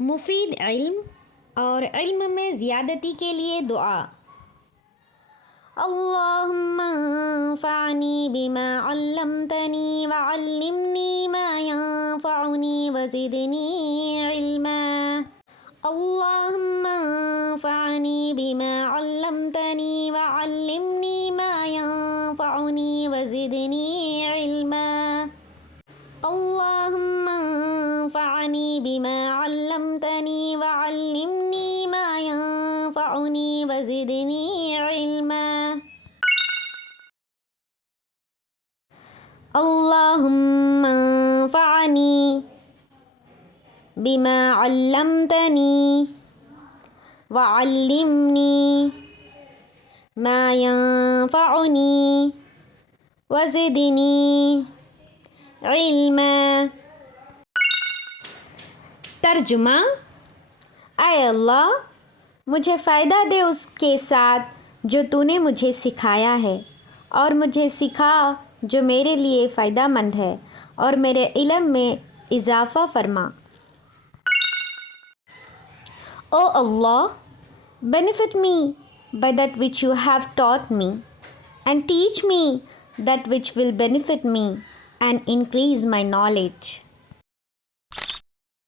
मुफीद इल्म और इल्म में ज़ियादती के लिए दुआ। अल्लाहुम्मा फ़अनी बिमा अल्लमतनी वअल्लिमनी मा यंफ़अनी वज़िदनी इल्मा। अल्लाहुम्मा फ़अनी बिमा अल्लमतनी वअल्लिमनी मा यंफ़अनी वज़िदनी इल्मा। अल्लाहुम्मा फ़अनी बिमा अल्लमतनी वअल्लिमनी मा यंफ़अनी वज़िदनी इल्मा। अल्लाहुम्मा फ़अनी बिमा अल्लमतनी वअल्लिमनी मा यंफ़अनी वज़िदनी इल्मा। तर्जुमा। आए अल्लाह, मुझे फ़ायदा दे उसके साथ जो तूने मुझे सिखाया है, और मुझे सिखा जो मेरे लिए फ़ायदामंद है, और मेरे इल्म में इज़ाफ़ा फ़रमा। O Allah, benefit me by that which you have taught me, and teach me that which will benefit me and increase my knowledge.